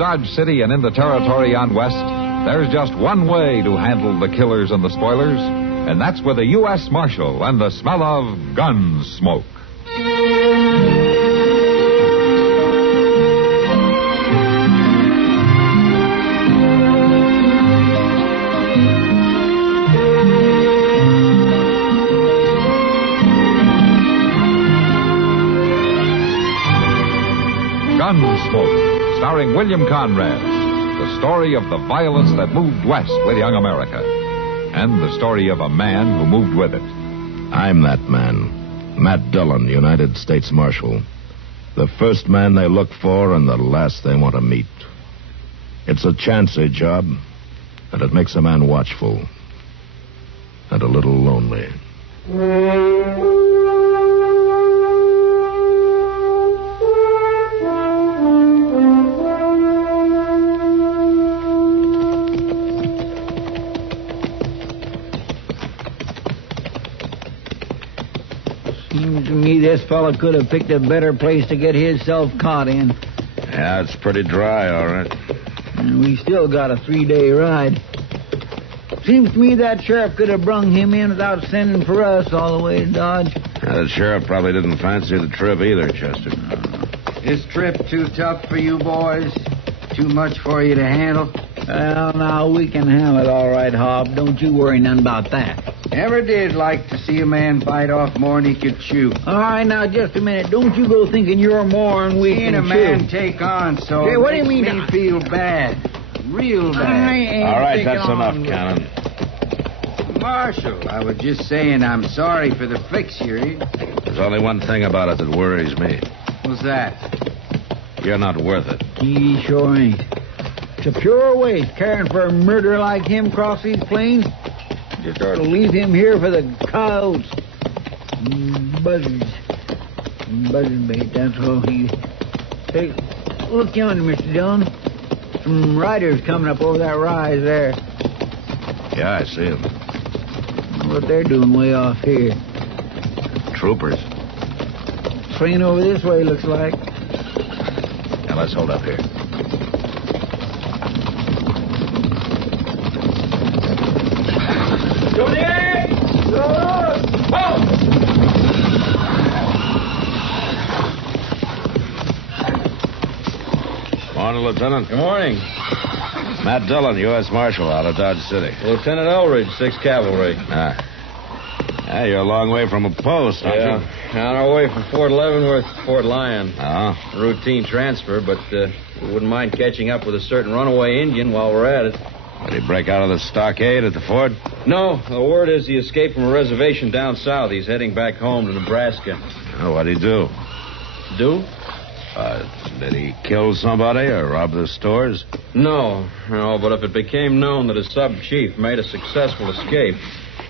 Dodge City and in the territory on West, there's just one way to handle the killers and the spoilers, and that's with a U.S. Marshal and the smell of Gunsmoke. Gunsmoke, starring William Conrad. The story of the violence that moved west with young America. And the story of a man who moved with it. I'm that man. Matt Dillon, United States Marshal. The first man they look for and the last they want to meet. It's a chancy job, and it makes a man watchful. And a little lonely. Seems to me this fellow could have picked a better place to get himself caught in. Yeah, it's pretty dry, all right. And we still got a 3-day ride. Seems to me that sheriff could have brung him in without sending for us all the way to Dodge. The sheriff probably didn't fancy the trip either, Chester. This trip too tough for you boys? Too much for you to handle? Well, now, we can handle it all right, Hob. Don't you worry none about that. Never did like to see a man bite off more than he could chew. All right, now, just a minute. Don't you go thinking you're more than we Seeing can a man chew. take on so Hey, what do you makes mean? me feel bad. Real I bad. ain't All right, taking that's on enough, with- Cannon. Marshal, I was just saying I'm sorry for the fix you're in. There's only one thing about it that worries me. What's that? You're not worth it. He sure ain't. It's a pure waste caring for a murderer like him across these plains. Just ought to leave him here for the coyotes. Buzzards. Buzzard bait, that's all he... Hey, look yonder, Mr. Dillon. Some riders coming up over that rise there. Yeah, I see him. What they're doing way off here. Troopers. Swinging over this way, looks like. Now, let's hold up here. Morning, Lieutenant. Good morning. Matt Dillon, U.S. Marshal, out of Dodge City. Lieutenant Elridge, 6th Cavalry. Yeah, you're a long way from a post, aren't you? On our way from Fort Leavenworth to Fort Lyon. Uh-huh. Routine transfer, but we wouldn't mind catching up with a certain runaway Indian while we're at it. Did he break out of the stockade at the fort? No, the word is he escaped from a reservation down south. He's heading back home to Nebraska. Oh, what'd he do? Do? Did he kill somebody or rob the stores? No, but if it became known that his sub-chief made a successful escape,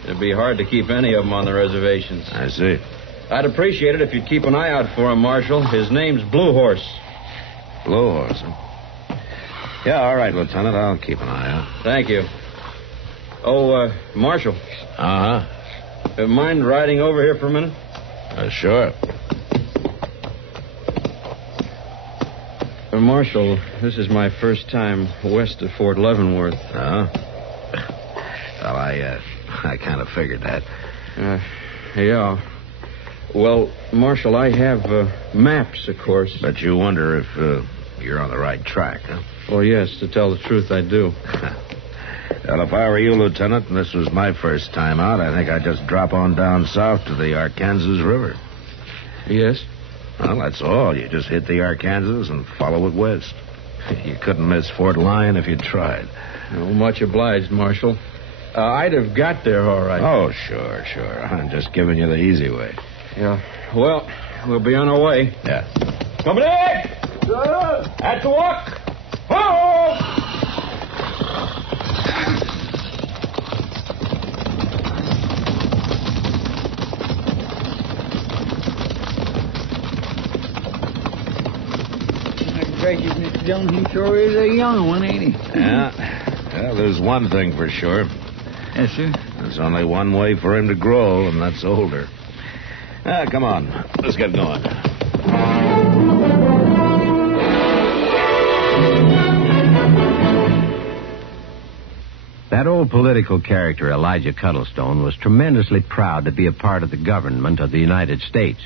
it'd be hard to keep any of them on the reservations. I see. I'd appreciate it if you'd keep an eye out for him, Marshal. His name's Blue Horse. Blue Horse, huh? Yeah, all right, Lieutenant. I'll keep an eye out. Thank you. Oh, Marshal. Uh-huh. Mind riding over here for a minute? Sure. Marshal, this is my first time west of Fort Leavenworth. Well, I kind of figured that. Yeah. Well, Marshal, I have maps, of course. But you wonder if you're on the right track, huh? Well, yes, to tell the truth, I do. Well, if I were you, Lieutenant, and this was my first time out, I think I'd just drop on down south to the Arkansas River. Yes? Well, that's all. You just hit the Arkansas and follow it west. You couldn't miss Fort Lyon if you tried. Oh, much obliged, Marshal. I'd have got there all right. Oh, sure. I'm just giving you the easy way. Yeah. Well, we'll be on our way. Yeah. Company! At the walk! Ho! Gracious, Mr. Dillon, he sure is a young one, ain't he? Yeah. Well, there's one thing for sure. Yes, sir. There's only one way for him to grow, and that's older. Come on. Let's get going. That old political character, Elijah Cuddlestone, was tremendously proud to be a part of the government of the United States.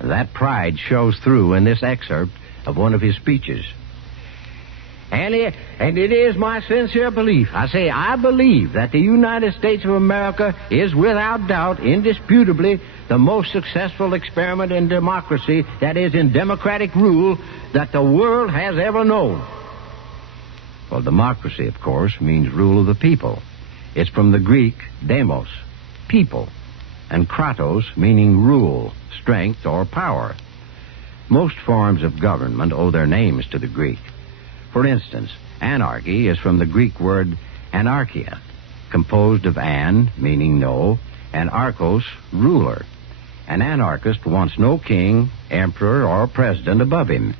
That pride shows through in this excerpt of one of his speeches. And it is my sincere belief, I believe that the United States of America is without doubt, indisputably, the most successful experiment in democracy, that is, in democratic rule, that the world has ever known. Well, democracy, of course, means rule of the people. It's from the Greek demos, people, and kratos, meaning rule, strength, or power. Most forms of government owe their names to the Greek. For instance, anarchy is from the Greek word anarchia, composed of an, meaning no, and archos, ruler. An anarchist wants no king, emperor, or president above him.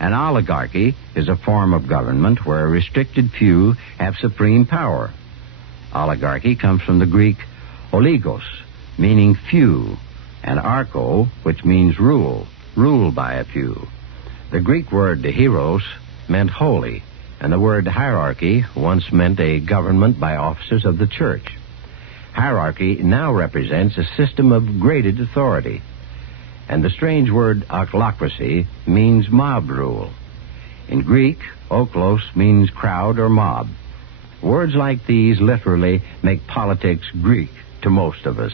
An oligarchy is a form of government where a restricted few have supreme power. Oligarchy comes from the Greek oligos, meaning few, and archo, which means rule, ruled by a few. The Greek word hieros meant holy, and the word hierarchy once meant a government by officers of the church. Hierarchy now represents a system of graded authority. And the strange word ochlocracy means mob rule. In Greek, oklos means crowd or mob. Words like these literally make politics Greek to most of us.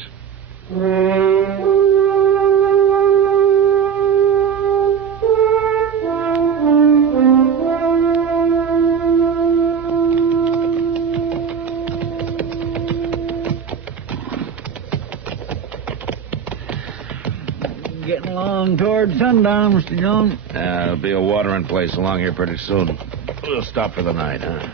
Getting along toward sundown, Mr. Jones. There'll be a watering place along here pretty soon. We'll stop for the night, huh?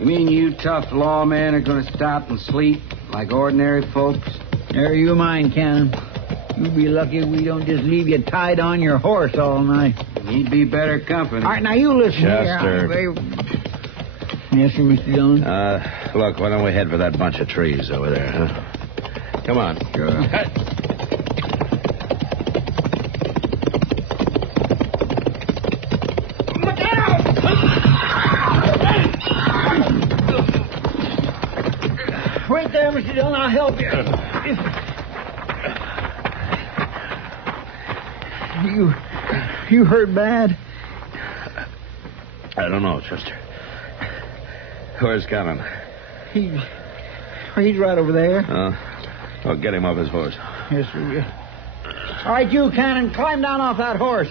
You mean you tough lawmen are going to stop and sleep like ordinary folks? Never you mind, Cannon. You'll be lucky we don't just leave you tied on your horse all night. He'd be better company. All right, now you listen Chester. here. Yes, sir, Mr. Dillon. Look, why don't we head for that bunch of trees over there, huh? Come on. Sure. Wait there, Mr. Dillon. I'll help you. You hurt bad? I don't know, Chester. Where's Cannon? He's right over there. Well, get him off his horse. Yes, sir. All right, you, Cannon, climb down off that horse.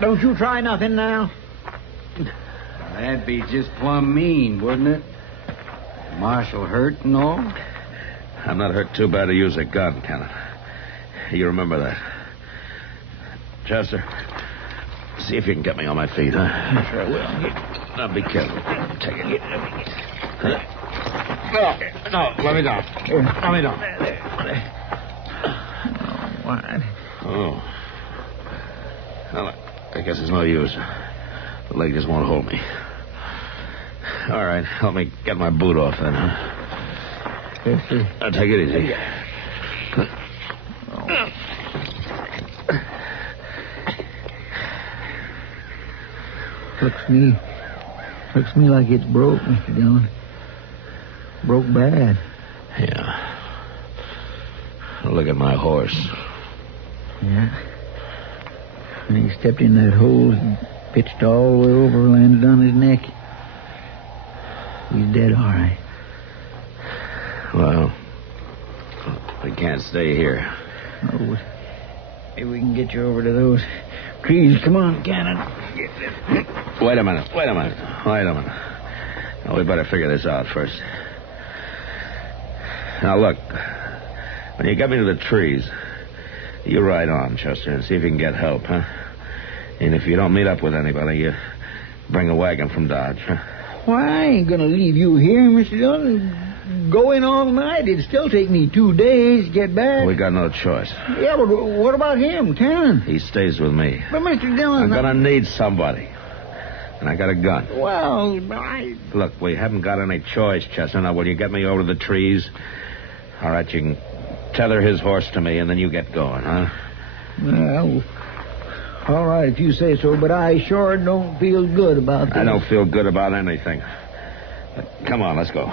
Don't you try nothing now. That'd be just plumb mean, wouldn't it? Marshal hurt and all? I'm not hurt too bad to use a gun, Cannon. You remember that. Chester, see if you can get me on my feet, huh? Sure I will. Now, be careful. Take it. No, let me down. Let me down. What? Oh. Well, I guess it's no use. The leg just won't hold me. All right, help me get my boot off then, huh? Yes, sir. Now, take it easy. Looks me like it's broke, Mr. Dillon. Broke bad. Yeah. Look at my horse. Yeah. And he stepped in that hole and pitched all the way over, landed on his neck. He's dead, all right. Well, we can't stay here. Oh, maybe we can get you over to those trees. Come on, Cannon. Wait a minute. Now, we better figure this out first. Now, look. When you get me to the trees, you ride on, Chester, and see if you can get help, huh? And if you don't meet up with anybody, you bring a wagon from Dodge, huh? Why, I ain't going to leave you here, Mr. Dillon. Go in all night. It'd still take me 2 days to get back. We got no choice. Yeah, but what about him, Cannon? He stays with me. But, Mr. Dillon... I'm going to need somebody. And I got a gun. Well, Look, we haven't got any choice, Chester. Now, will you get me over to the trees? All right, you can tether his horse to me, and then you get going, huh? Well, All right, if you say so, but I sure don't feel good about this. I don't feel good about anything. Come on, let's go.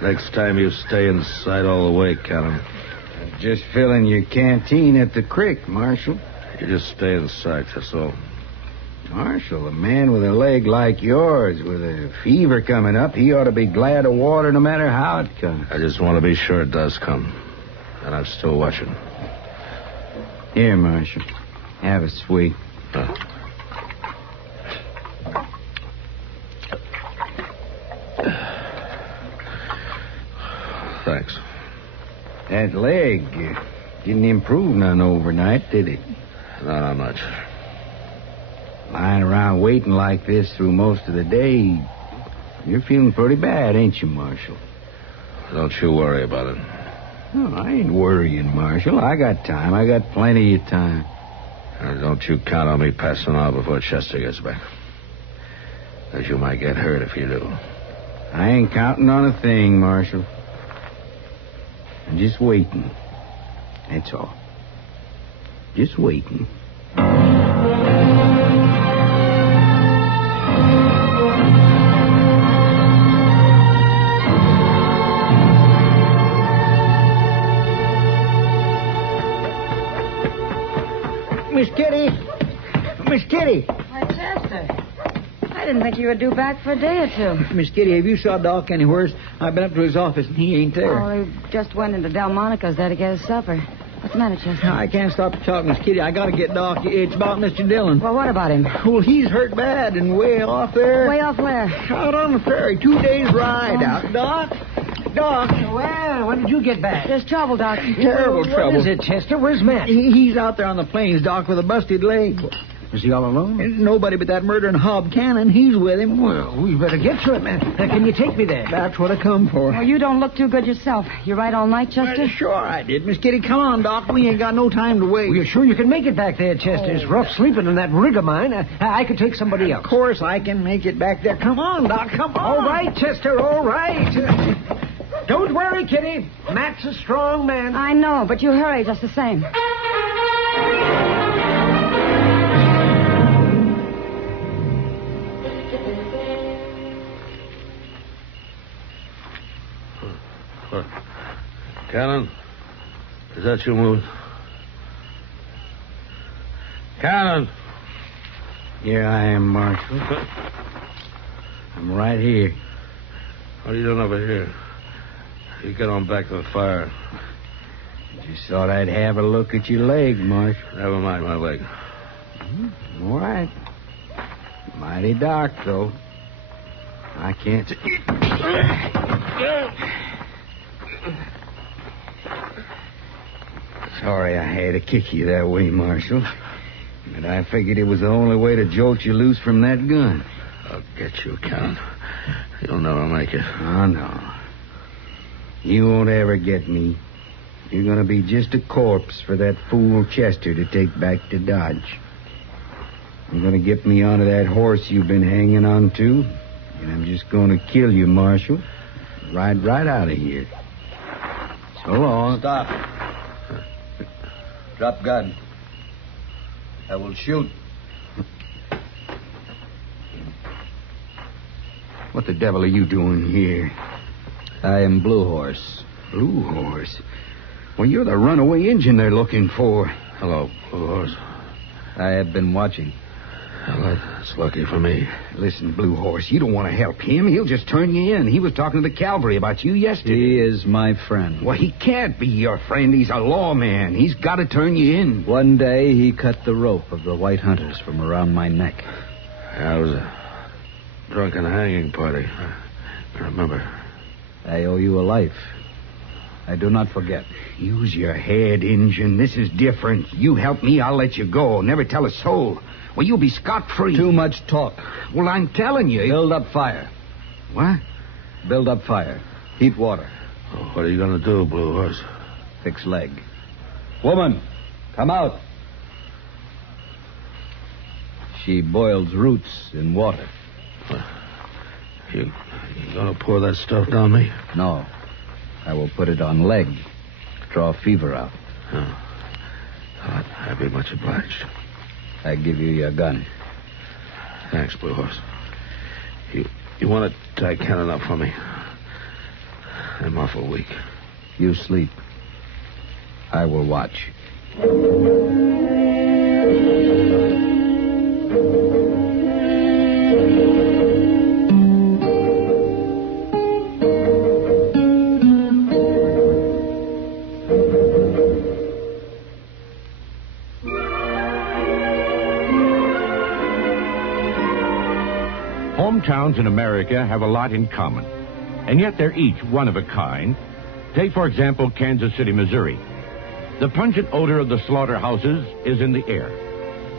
Next time you stay inside all the way, Captain. Just filling your canteen at the creek, Marshal. You just stay inside, that's all. Marshal, a man with a leg like yours, with a fever coming up, he ought to be glad of water no matter how it comes. I just want to be sure it does come. And I'm still watching. Here, Marshal. Have a sweet. Thanks. That leg didn't improve none overnight, did it? Not much. Lying around waiting like this through most of the day, you're feeling pretty bad, ain't you, Marshal? Don't you worry about it. No, I ain't worrying, Marshal. I got time. I got plenty of time. Don't you count on me passing on before Chester gets back. Because you might get hurt if you do. I ain't counting on a thing, Marshal. I'm just waiting. That's all. Just waiting. Miss Kitty! Miss Kitty! Why, Chester, I didn't think you would do back for a day or two. Miss Kitty, have you saw Doc anywhere? I've been up to his office and he ain't there. Oh, he just went into Delmonico's there to get his supper. What's the matter, Chester? I can't stop to talk, Miss Kitty. I gotta get Doc. It's about Mr. Dillon. Well, what about him? Well, he's hurt bad and way off there. Way off where? Out on the ferry. 2 days ride out. Doc? Doc? Well, when did you get back? There's trouble, Doc. Terrible trouble. What is it, Chester? Where's Matt? He's out there on the plains, Doc, with a busted leg. Is he all alone? There's nobody but that murdering Hob Cannon. He's with him. Well, we better get to it, man. Can you take me there? That's what I come for. Well, you don't look too good yourself. You right all night, Chester? Sure I did. Miss Kitty, come on, Doc. We ain't got no time to wait. Well, you're sure you can make it back there, Chester? It's rough sleeping in that rig of mine. I could take somebody else. Of course I can make it back there. Come on, Doc. Come on. All right, Chester, all right. Don't worry, Kitty. Matt's a strong man. I know, but you hurry just the same. Cannon? Is that you moving? Cannon! Here I am, Marshal. I'm right here. What are you doing over here? You get on back to the fire. Just thought I'd have a look at your leg, Marshal. Never mind my leg. All right. Mighty dark, though. I can't... Sorry I had to kick you that way, Marshal. But I figured it was the only way to jolt you loose from that gun. I'll get you, Count. You'll never make it. Oh, no. You won't ever get me. You're going to be just a corpse for that fool Chester to take back to Dodge. You're going to get me onto that horse you've been hanging on to, and I'm just going to kill you, Marshal. Ride right out of here. So long. Stop. Drop gun. I will shoot. What the devil are you doing here? I am Blue Horse. Blue Horse? Well, you're the runaway Injun they're looking for. Hello, Blue Horse. I have been watching. Well, that's lucky for me. Listen, Blue Horse, you don't want to help him. He'll just turn you in. He was talking to the cavalry about you yesterday. He is my friend. Well, he can't be your friend. He's a lawman. He's got to turn you in. One day he cut the rope of the white hunters from around my neck. Yeah, it was a drunken hanging party. I remember. I owe you a life. I do not forget. Use your head, Injun. This is different. You help me, I'll let you go. Never tell a soul. Well, you'll be scot-free. Too much talk. Well, I'm telling you. Build up fire. What? Build up fire. Heat water. Oh, what are you going to do, Blue Horse? Fix leg. Woman, come out. She boils roots in water. You gonna pour that stuff down me? No. I will put it on leg. Draw fever out. Oh. I'd be much obliged. I give you your gun. Thanks, Blue Horse. You want to tie cannon up for me? I'm awful weak. You sleep. I will watch. Hometowns in America have a lot in common, and yet they're each one of a kind. Take, for example, Kansas City, Missouri. The pungent odor of the slaughterhouses is in the air,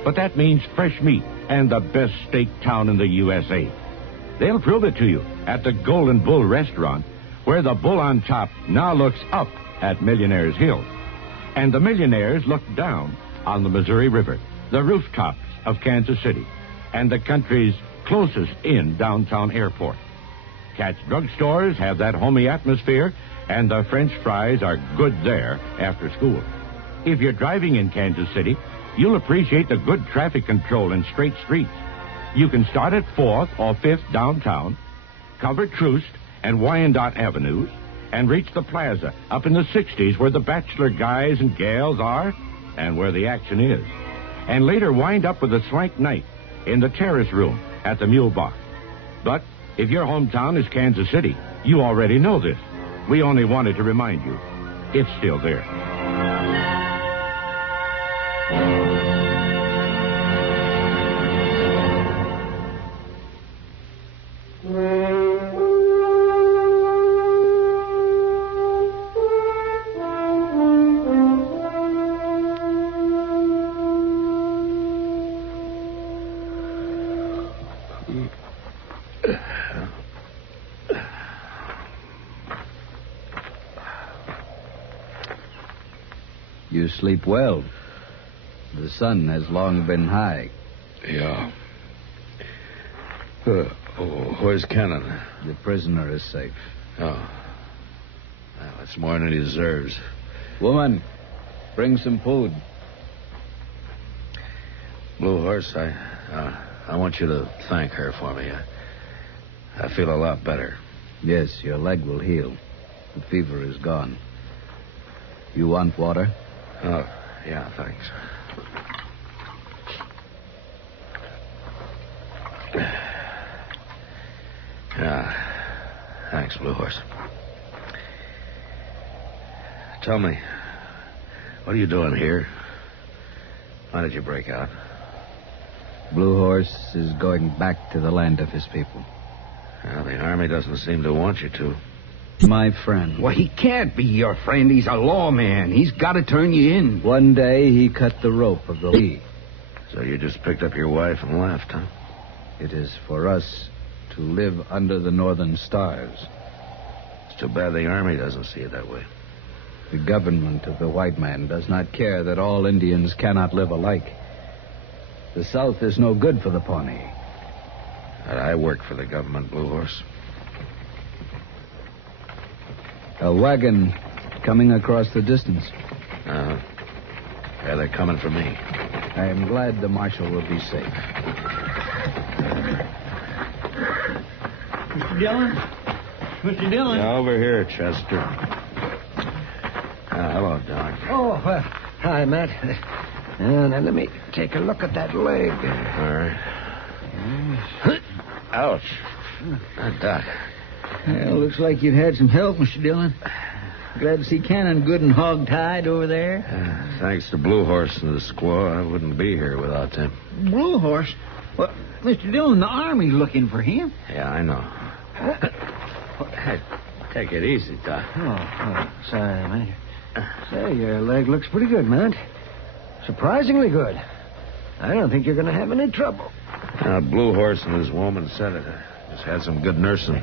but that means fresh meat and the best steak town in the USA. They'll prove it to you at the Golden Bull restaurant, where the bull on top now looks up at Millionaire's Hill, and the millionaires look down on the Missouri River, the rooftops of Kansas City, and the country's closest in downtown airport. Cat's drugstores have that homey atmosphere, and the French fries are good there after school. If you're driving in Kansas City, you'll appreciate the good traffic control and straight streets. You can start at 4th or 5th downtown, cover Troost and Wyandotte Avenues, and reach the plaza up in the 60s where the bachelor guys and gals are and where the action is. And later wind up with a swank night in the terrace room at the Mule Bar. But if your hometown is Kansas City, you already know this. We only wanted to remind you. It's still there. You sleep well. The sun has long been high. Yeah. Where's Cannon? The prisoner is safe. Oh. Well, that's more than he deserves. Woman, bring some food. Blue Horse, I want you to thank her for me. I feel a lot better. Yes, your leg will heal. The fever is gone. You want water? Oh, yeah, thanks. Yeah, thanks, Blue Horse. Tell me, what are you doing here? Why did you break out? Blue Horse is going back to the land of his people. Well, the Army doesn't seem to want you to. My friend. Well, he can't be your friend. He's a lawman. He's got to turn you in. One day he cut the rope of the Lee. So you just picked up your wife and left, huh? It is for us to live under the northern stars. It's too bad the Army doesn't see it that way. The government of the white man does not care that all Indians cannot live alike. The South is no good for the Pawnee. I work for the government, Blue Horse. A wagon coming across the distance. Yeah, they're coming for me. I am glad the marshal will be safe. Mr. Dillon? Mr. Dillon? Yeah, over here, Chester. Hello, Doc. Oh, hi, Matt. Now, let me take a look at that leg. All right. Ouch. Doc. Well, looks like you've had some help, Mr. Dillon. Glad to see Cannon good and hog-tied over there. Thanks to Blue Horse and the squaw, I wouldn't be here without them. Blue Horse? Well, Mr. Dillon, the Army's looking for him. Yeah, I know. Take it easy, Doc. Oh, sorry, Matt. Say, your leg looks pretty good, Matt. Surprisingly good. I don't think you're going to have any trouble. Blue Horse and his woman said it. Just had some good nursing.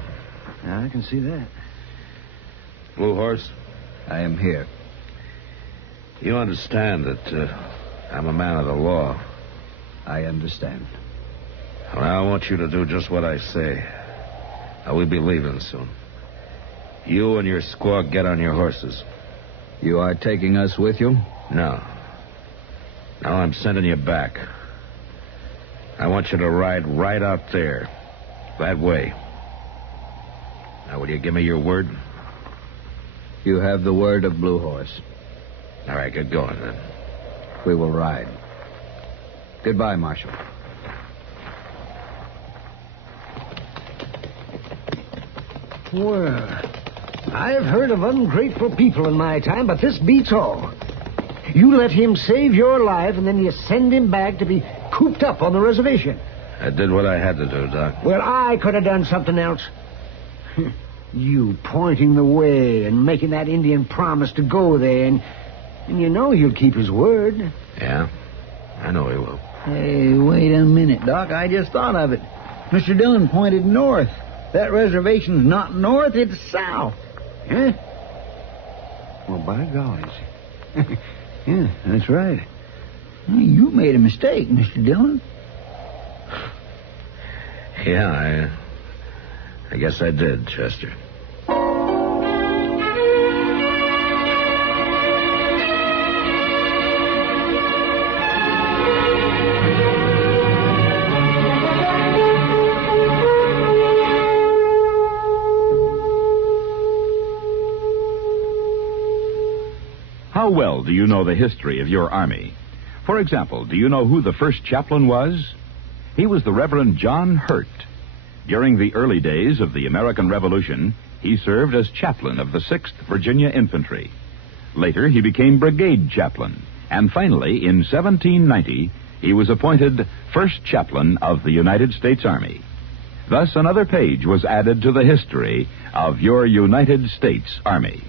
Yeah, I can see that. Blue Horse? I am here. You understand that I'm a man of the law. I understand. Well, I want you to do just what I say. We'll be leaving soon. You and your squaw get on your horses. You are taking us with you? No. Now I'm sending you back. I want you to ride right out there. That way. Now, will you give me your word? You have the word of Blue Horse. All right, get going, then. We will ride. Goodbye, Marshal. Well, I've heard of ungrateful people in my time, but this beats all. You let him save your life, and then you send him back to be cooped up on the reservation. I did what I had to do, Doc. Well, I could have done something else. You pointing the way and making that Indian promise to go there, and you know he'll keep his word. Yeah, I know he will. Hey, wait a minute, Doc. I just thought of it. Mr. Dillon pointed north. That reservation's not north, it's south. Huh? Well, by golly. Yeah, that's right. You made a mistake, Mr. Dillon. Yeah, I guess I did, Chester. How well do you know the history of your army? For example, do you know who the first chaplain was? He was the Reverend John Harte. During the early days of the American Revolution, he served as chaplain of the 6th Virginia Infantry. Later, he became brigade chaplain. And finally, in 1790, he was appointed first chaplain of the United States Army. Thus, another page was added to the history of your United States Army.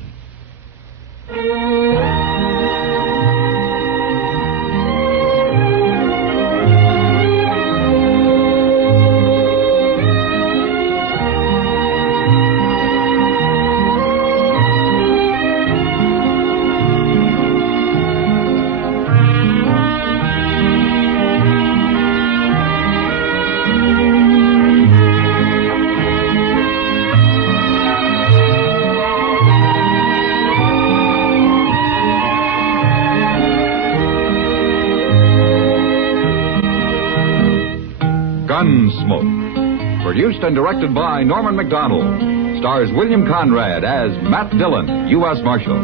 Gunsmoke, produced and directed by Norman Macdonnell, stars William Conrad as Matt Dillon, U.S. Marshal.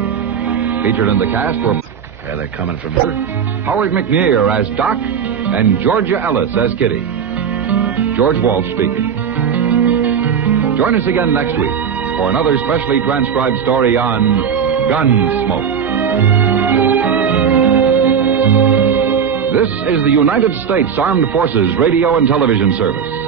Featured in the cast were Yeah, they're coming from here. Howard McNear as Doc and Georgia Ellis as Kitty. George Walsh speaking. Join us again next week for another specially transcribed story on Gunsmoke. This is the United States Armed Forces Radio and Television Service.